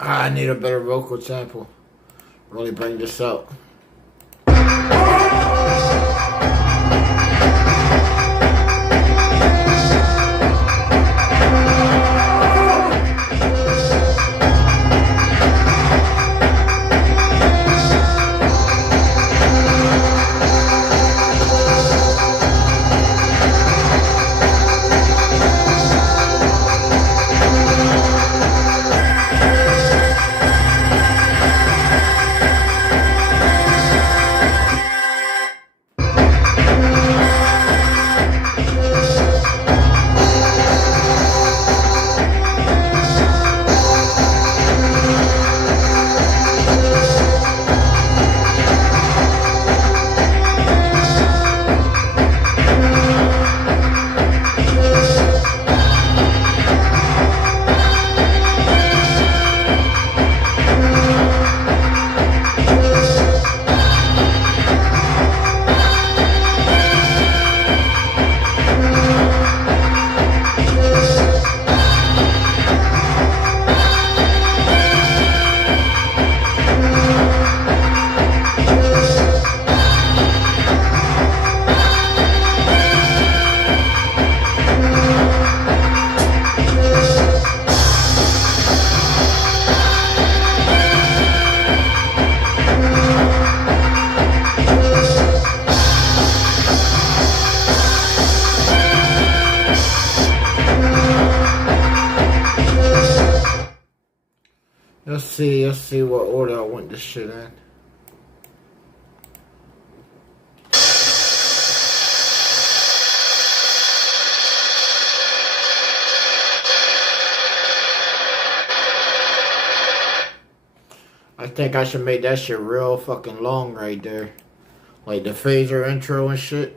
I need a better vocal sample. Really bring this up. Let's see what order I want this shit in. I think I should make that shit real fucking long right there. Like the phaser intro and shit.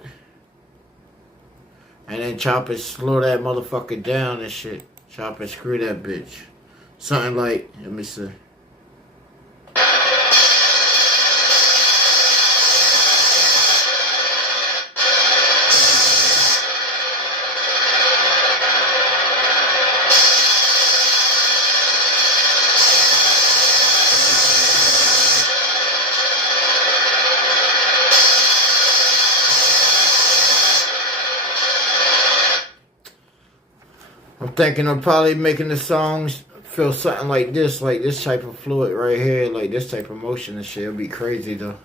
And then chop it, slow that motherfucker down and shit. Chop it, screw that bitch. Something like, let me see. I'm thinking of probably making the songs feel something like this type of fluid right here, like this type of motion and shit. It'll be crazy though.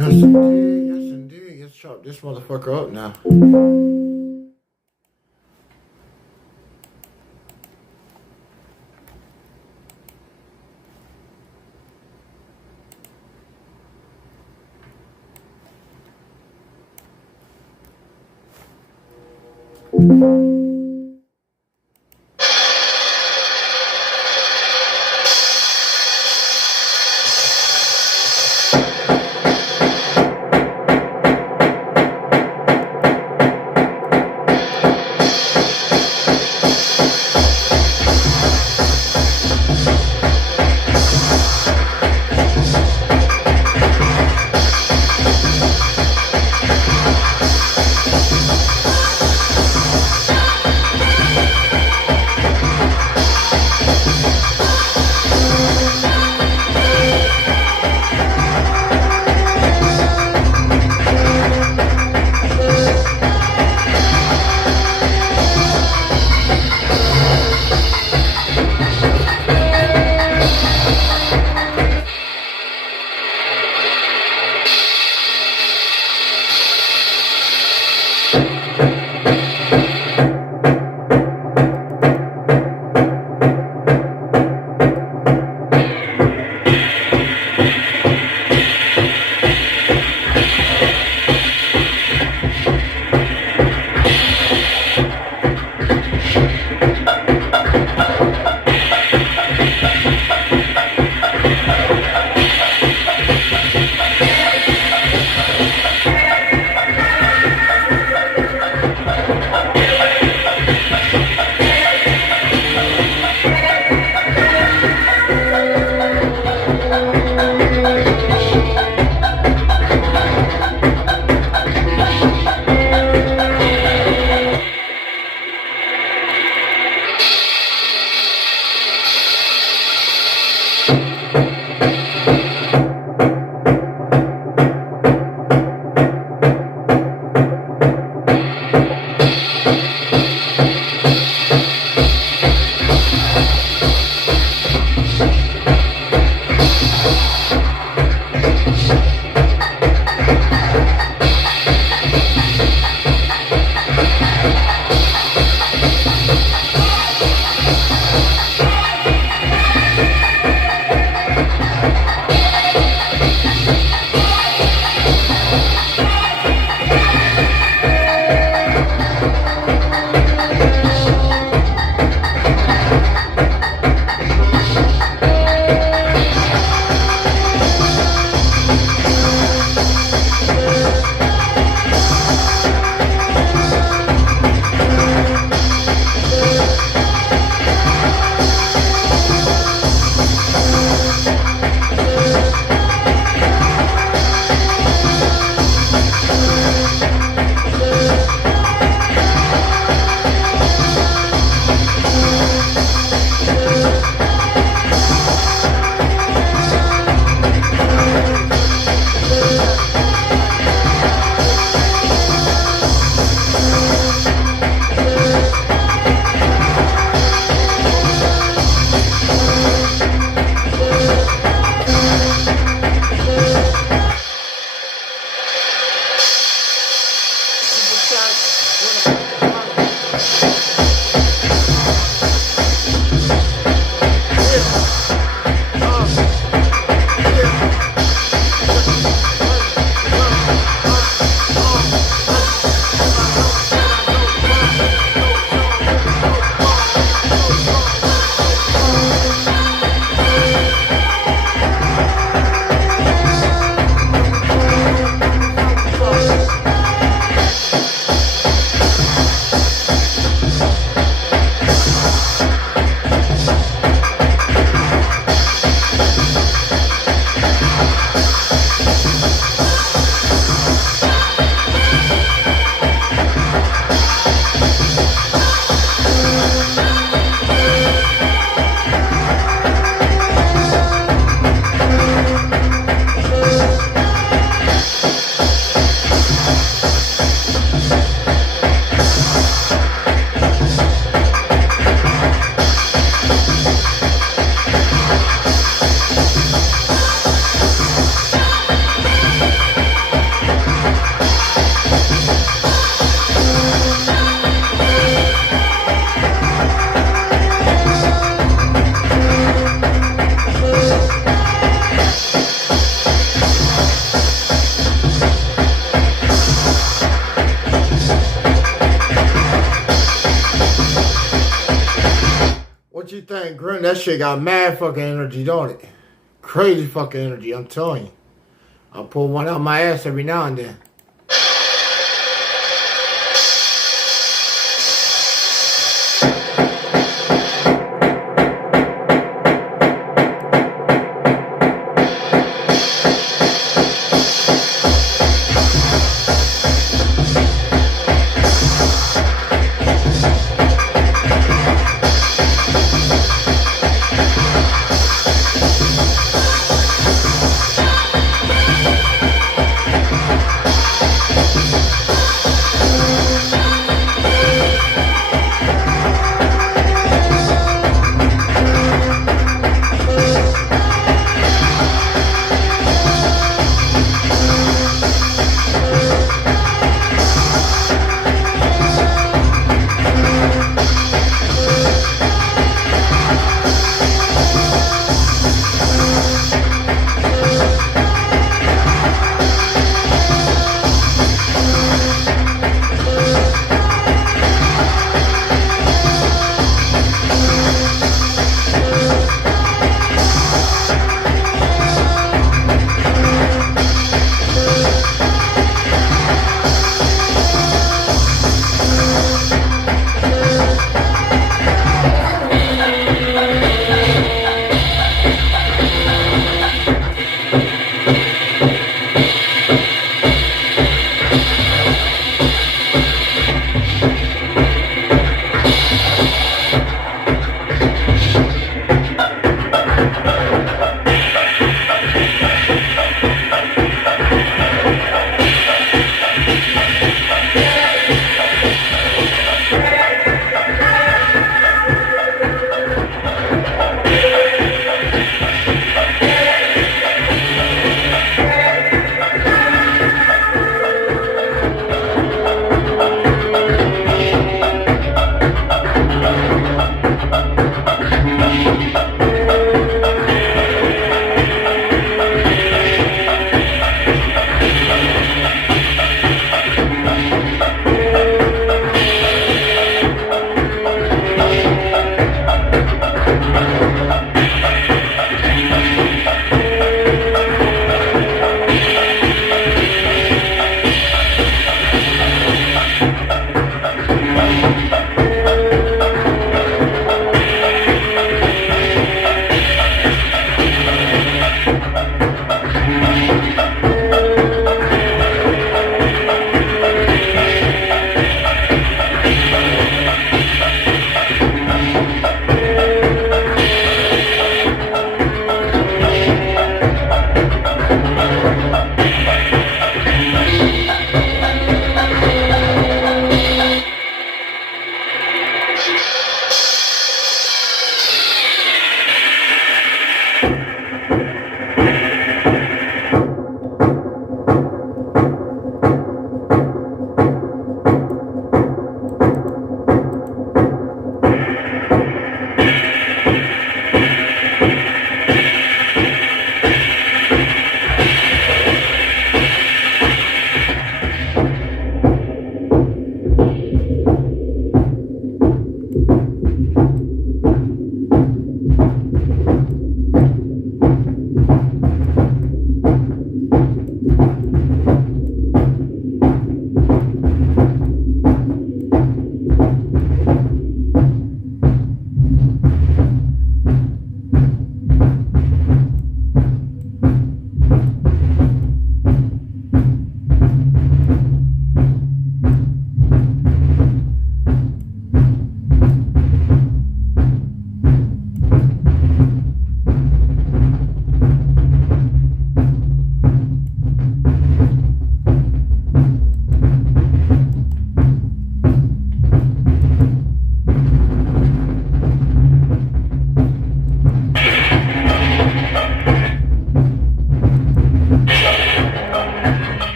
Yes, indeed. Yes, indeed. Let's chop this motherfucker up now. What you think, Grim? That shit got mad fucking energy, don't it? Crazy fucking energy, I'm telling you. I'll pull one out my ass every now and then.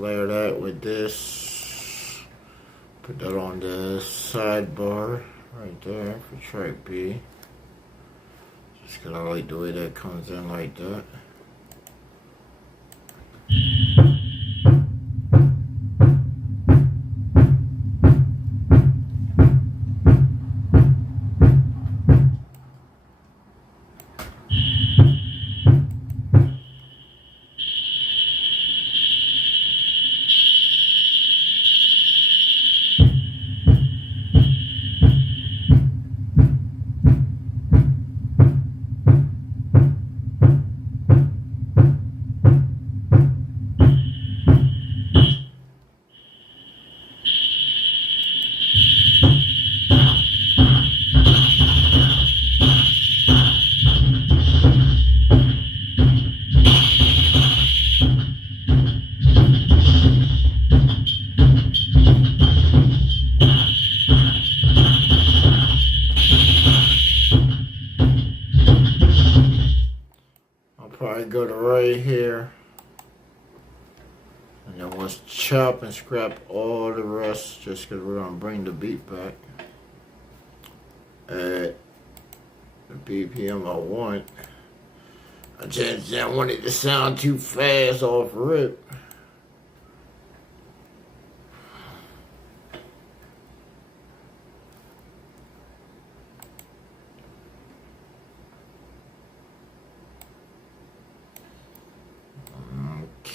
layer that with this. Put that on the sidebar right there for track B. Just because I like the way that comes in like that. Probably go to right here, and then we'll chop and scrap all the rest just because we're going to bring the beat back at the BPM I want. I just didn't want it to sound too fast off rip.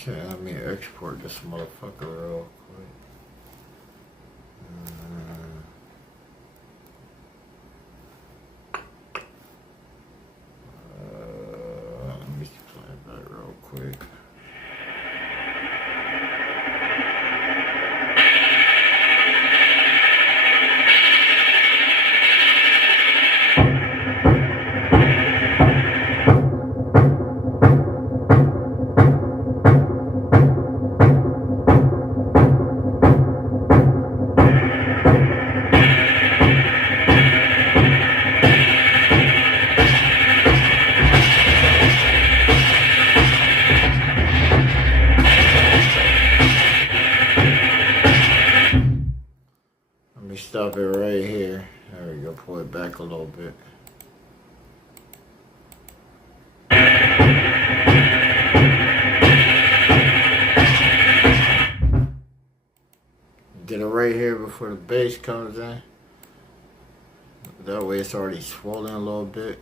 Okay, let me export this motherfucker real quick. Let me play that real quick. Stop it right here. There we go. Pull it back a little bit. Get it right here before the bass comes in. That way it's already swollen a little bit.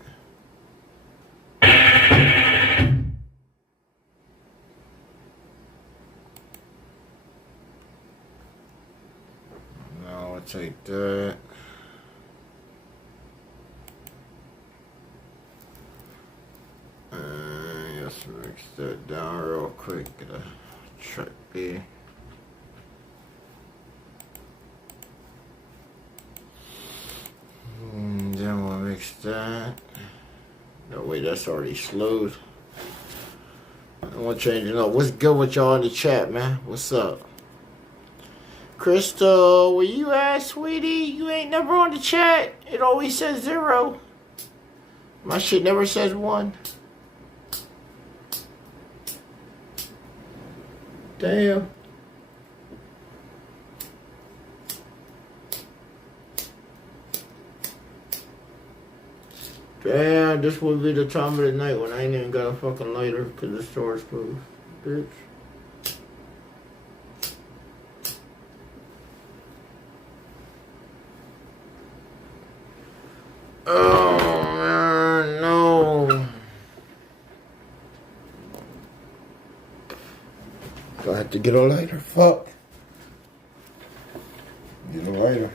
Now I'll take that. And let's mix that down real quick. Get a track B. And then we'll mix that. No, wait, that's already slowed. I want to change it up. What's good with y'all in the chat, man? What's up? Crystal, where you at, sweetie? You ain't never on the chat. It always says 0. My shit never says 1. Damn. Damn, this would be the time of the night when I ain't even got a fucking lighter because the store's closed. Bitch. Oh, man, no. Do I have to get a lighter? Fuck. Get a lighter.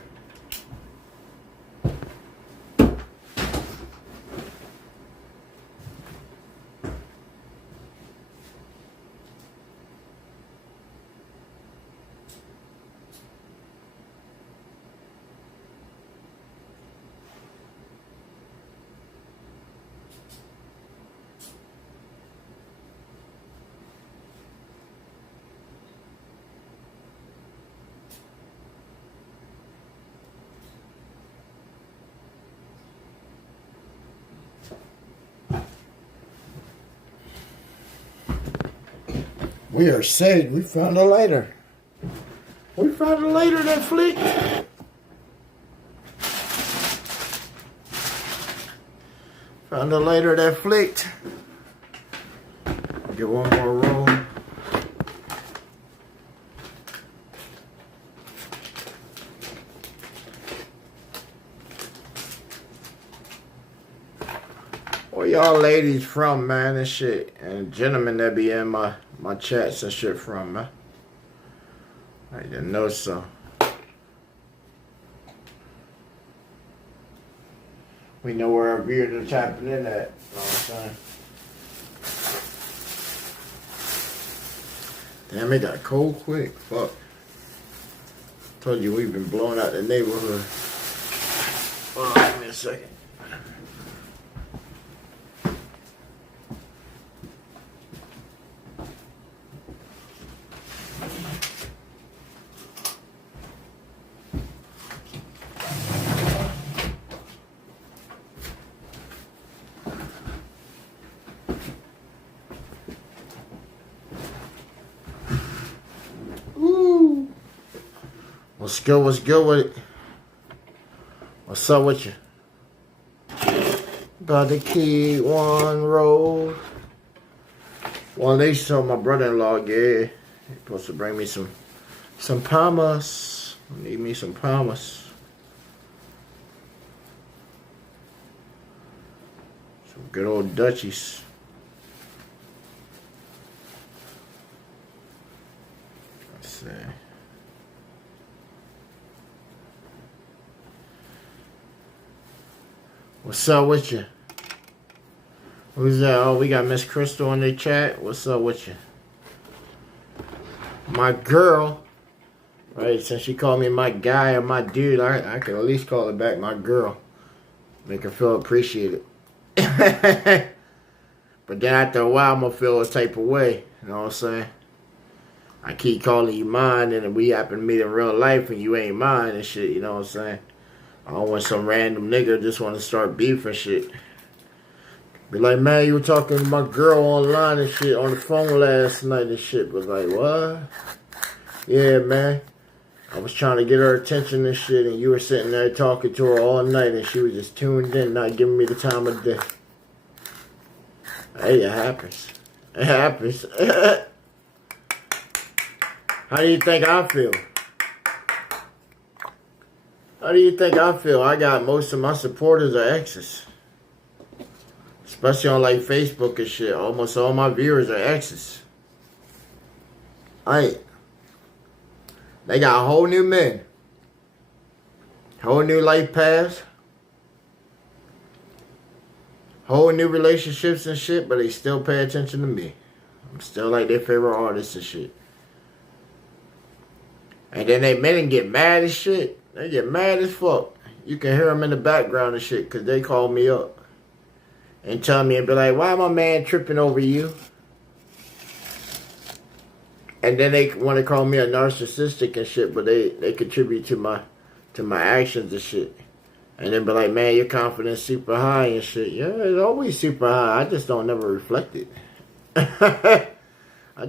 We are saved. We found a lighter. We found a lighter that flicked. Found a lighter that flicked. Get one more roll. Where y'all ladies from, man, and shit, and gentlemen that be in my chats and shit from, man? I didn't know so. We know where our viewers are tapping in at. You know what I'm saying? Damn, it got cold quick. Fuck. Told you we've been blowing out the neighborhood. Hold on, give me a second. What's good with it? What's up with you? About to keep one roll. Well, they told my brother-in-law, yeah, he's supposed to bring me some Palmas. I need me some Palmas. Some good old Dutchies. Let's see. What's up with you? Who's that? Oh, we got Miss Crystal in the chat. What's up with you? My girl. Right, since she called me my guy or my dude, I can at least call her back my girl. Make her feel appreciated. But then after a while, I'm going to feel a type of way. You know what I'm saying? I keep calling you mine, and we happen to meet in real life, and you ain't mine and shit. You know what I'm saying? I don't want some random nigga just want to start beef and shit. Be like, man, you were talking to my girl online and shit on the phone last night and shit. But like, what? Yeah, man. I was trying to get her attention and shit, and you were sitting there talking to her all night, and she was just tuned in, not giving me the time of day. Hey, it happens. It happens. How do you think I feel? How do you think I feel? I got most of my supporters are exes. Especially on like Facebook and shit. Almost all my viewers are exes. They got whole new men. Whole new life paths. Whole new relationships and shit, but they still pay attention to me. I'm still like their favorite artist and shit. And then they men get mad as shit. They get mad as fuck. You can hear them in the background and shit because they call me up and tell me and be like, why my man tripping over you? And then they want to call me a narcissistic and shit, but they contribute to my actions and shit. And then be like, man, your confidence super high and shit. Yeah, it's always super high. I just don't never reflect it. I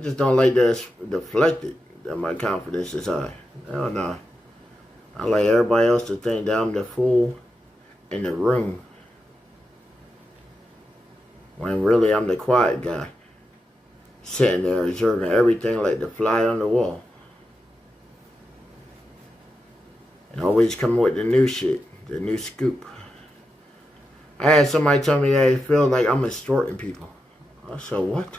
just don't like to deflect it that my confidence is high. Hell no. I like everybody else to think that I'm the fool in the room. When really I'm the quiet guy. Sitting there observing everything like the fly on the wall. And always coming with the new shit. The new scoop. I had somebody tell me that it feels like I'm extorting people. I said, what?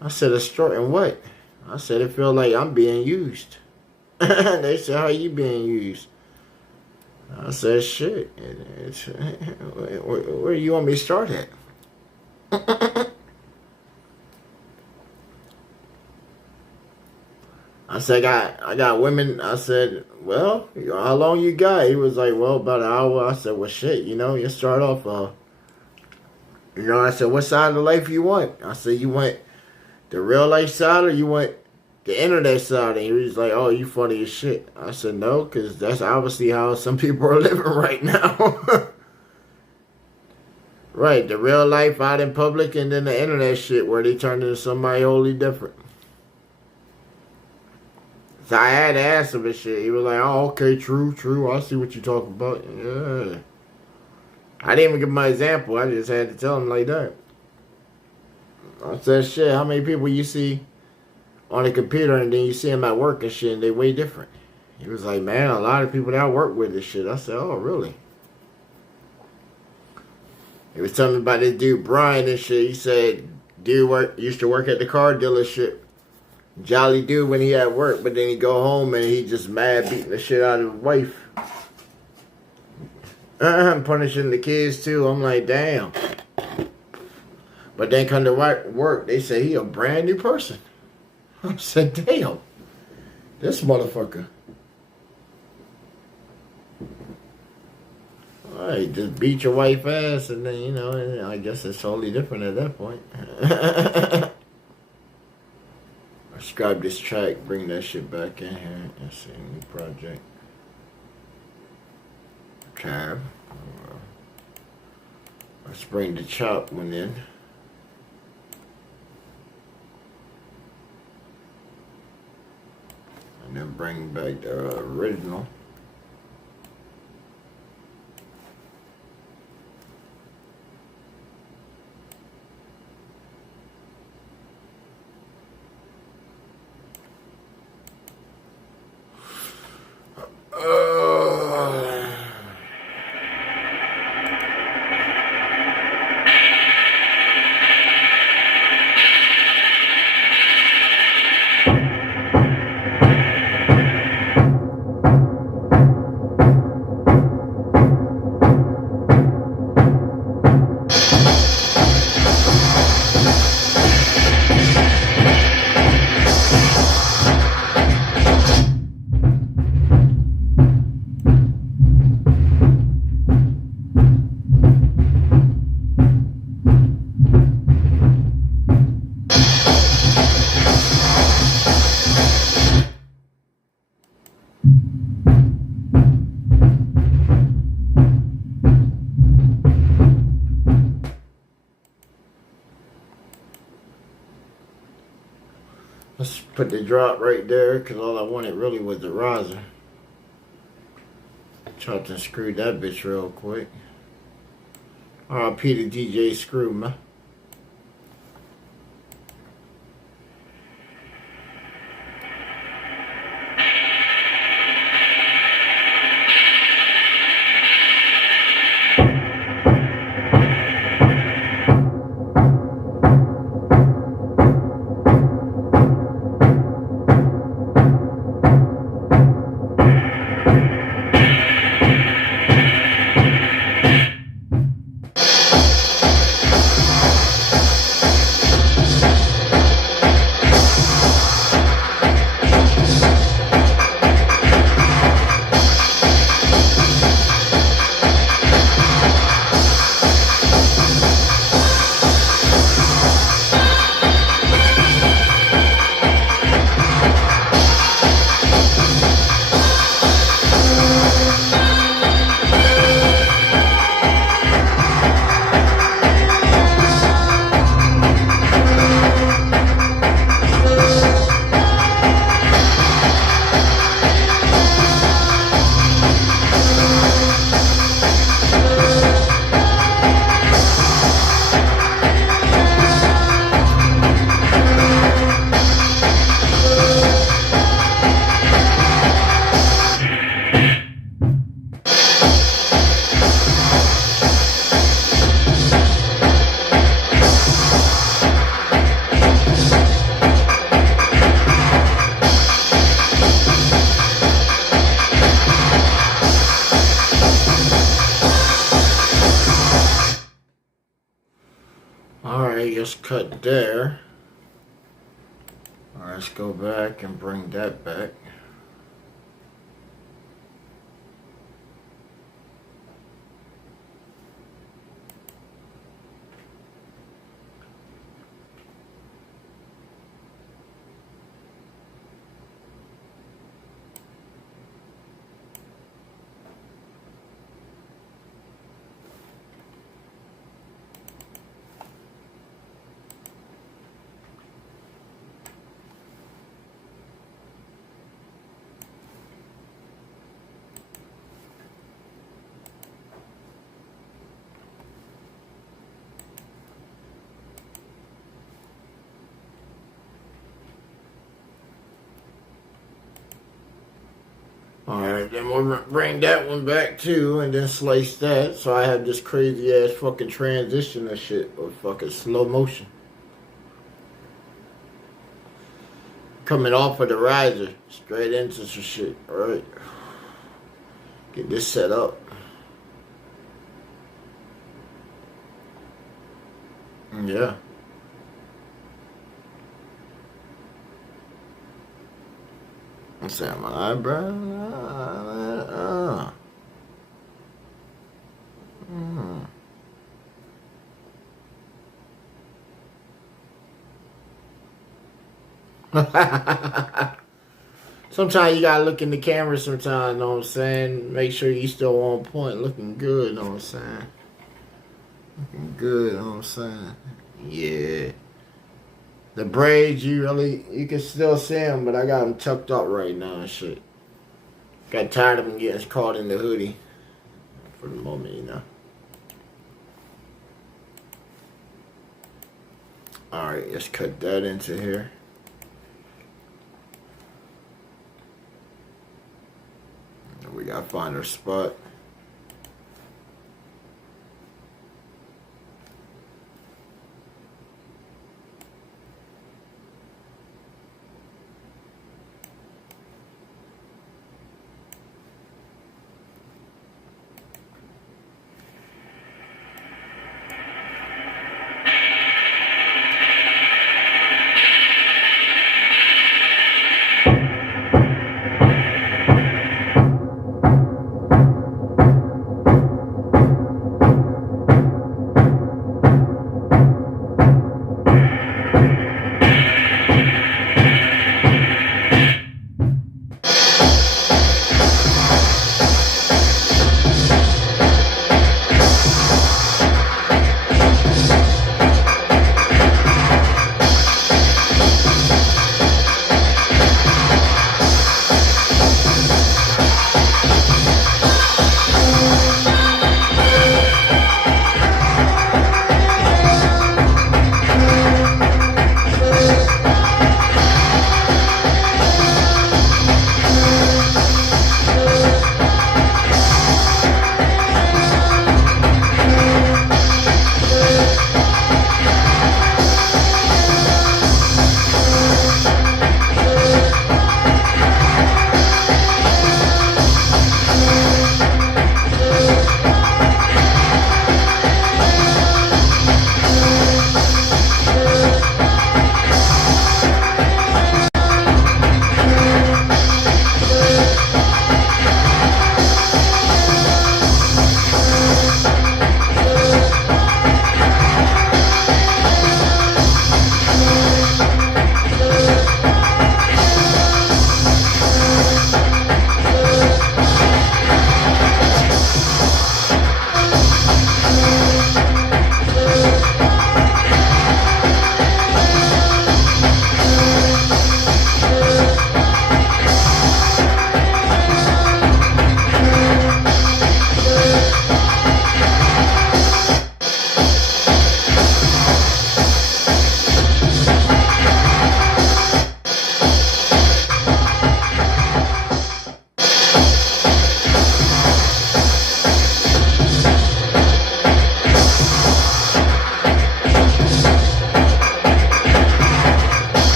I said, extorting what? I said, it feels like I'm being used. They said, how you being used? I said, shit. Where do you want me to start at? I said, I got women. I said, well, how long you got? He was like, well, about an hour. I said, well, shit, you start off, I said, what side of the life you want? I said, you want the real life side or you want the internet side? And he was like, oh, you funny as shit. I said, no, because that's obviously how some people are living right now. Right, the real life out in public and then the internet shit where they turn into somebody wholly different. So I had to ask him and shit. He was like, oh, okay, true. I see what you're talking about. Yeah. I didn't even give him my example. I just had to tell him like that. I said, shit, how many people you see on the computer and then you see them at work and shit and they way different? He was like, man, a lot of people that I work with this shit. I said, oh, really? He was telling me about this dude, Brian, and shit. He said, used to work at the car dealership. Jolly dude when he at work, but then he go home and he just mad beating the shit out of his wife. Punishing the kids too. I'm like, damn. But then come to work, they say he a brand new person. I said, damn. This motherfucker. Alright, just beat your wife ass and then, you know, I guess it's totally different at that point. Subscribe this track, bring that shit back in here. Let's see, new project. Tab. Let's bring the chop one in. And then bring back the original. Let's put the drop right there because all I wanted really was the riser. Chopped and screwed that bitch real quick. R.I.P. to DJ Screw, man. Just cut there. Alright, let's go back and bring that back. Then we'll bring that one back too, and then slice that. So I have this crazy ass fucking transition of shit, or fucking slow motion. Coming off of the riser, straight into some shit. Alright. Get this set up. Yeah. I'm saying my eyebrow. Sometimes you gotta look in the camera sometimes, know what I'm saying? Make sure you still on point, looking good, know what I'm saying? Looking good, know what I'm saying? Yeah. The braids, you can still see them, but I got them tucked up right now and shit. Got tired of them getting caught in the hoodie. For the moment, you know. Alright, let's cut that into here. We gotta find our spot.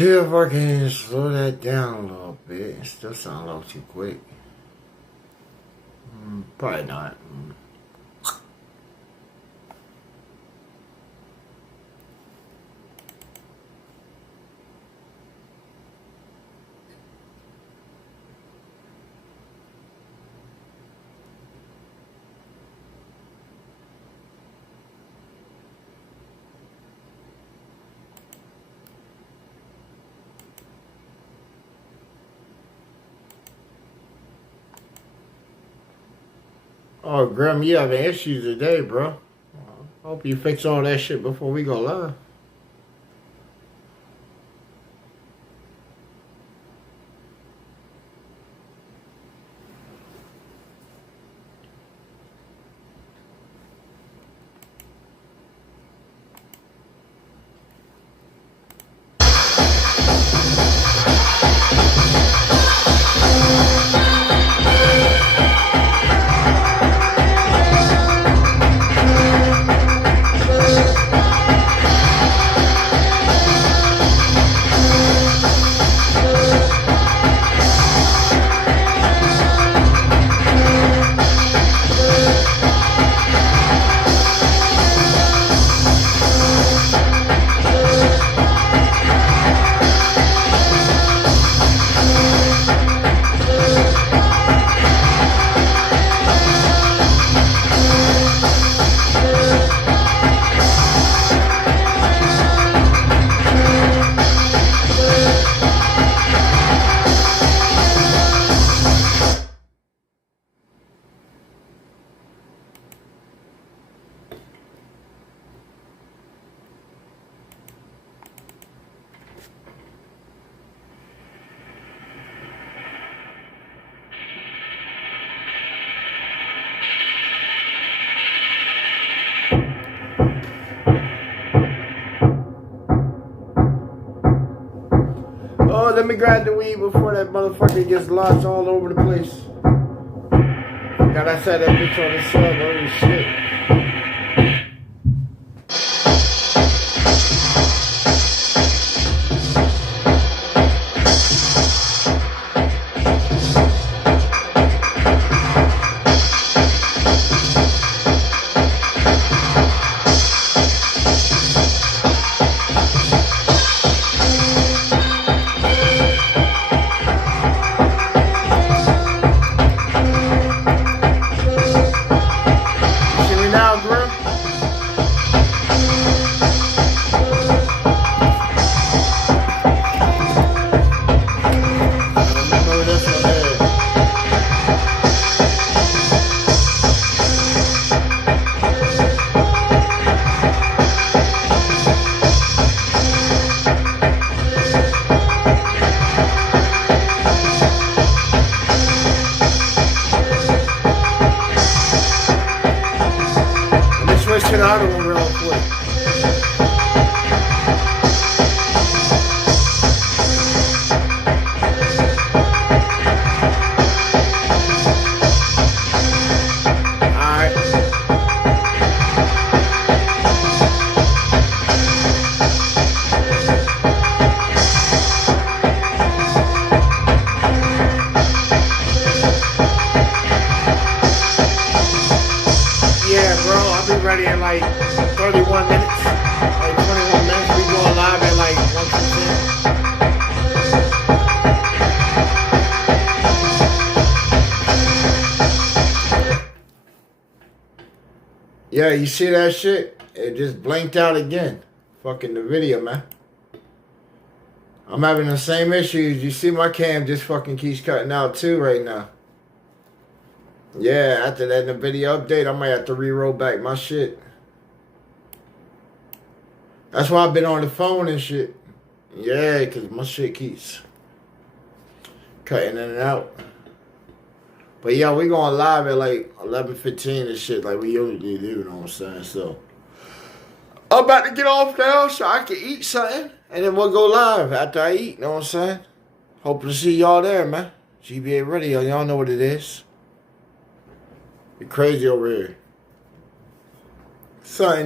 see if I can slow that down a little bit. It still sounds a little too quick. Probably not. Oh, Grim, you having issues today, bro. Hope you fix all that shit before we go live. Oh, let me grab the weed before that motherfucker gets lost all over the place. God, I said that bitch on the sub. Holy shit. To the other one real quick. Alright. Yeah, bro, I'll be ready in like 31 minutes. Like 21 minutes. We going live at like 1:15. Yeah, you see that shit? It just blinked out again. Fucking the video, man. I'm having the same issues. You see my cam just fucking keeps cutting out too right now. Yeah, after that in the video update, I might have to re-roll back my shit. That's why I've been on the phone and shit. Yeah, because my shit keeps cutting in and out. But yeah, we going live at like 11:15 and shit like we usually do, you know what I'm saying? So, I'm about to get off now so I can eat something. And then we'll go live after I eat, you know what I'm saying? Hope to see y'all there, man. Gba Radio, y'all know what it is. Be crazy over here. Son.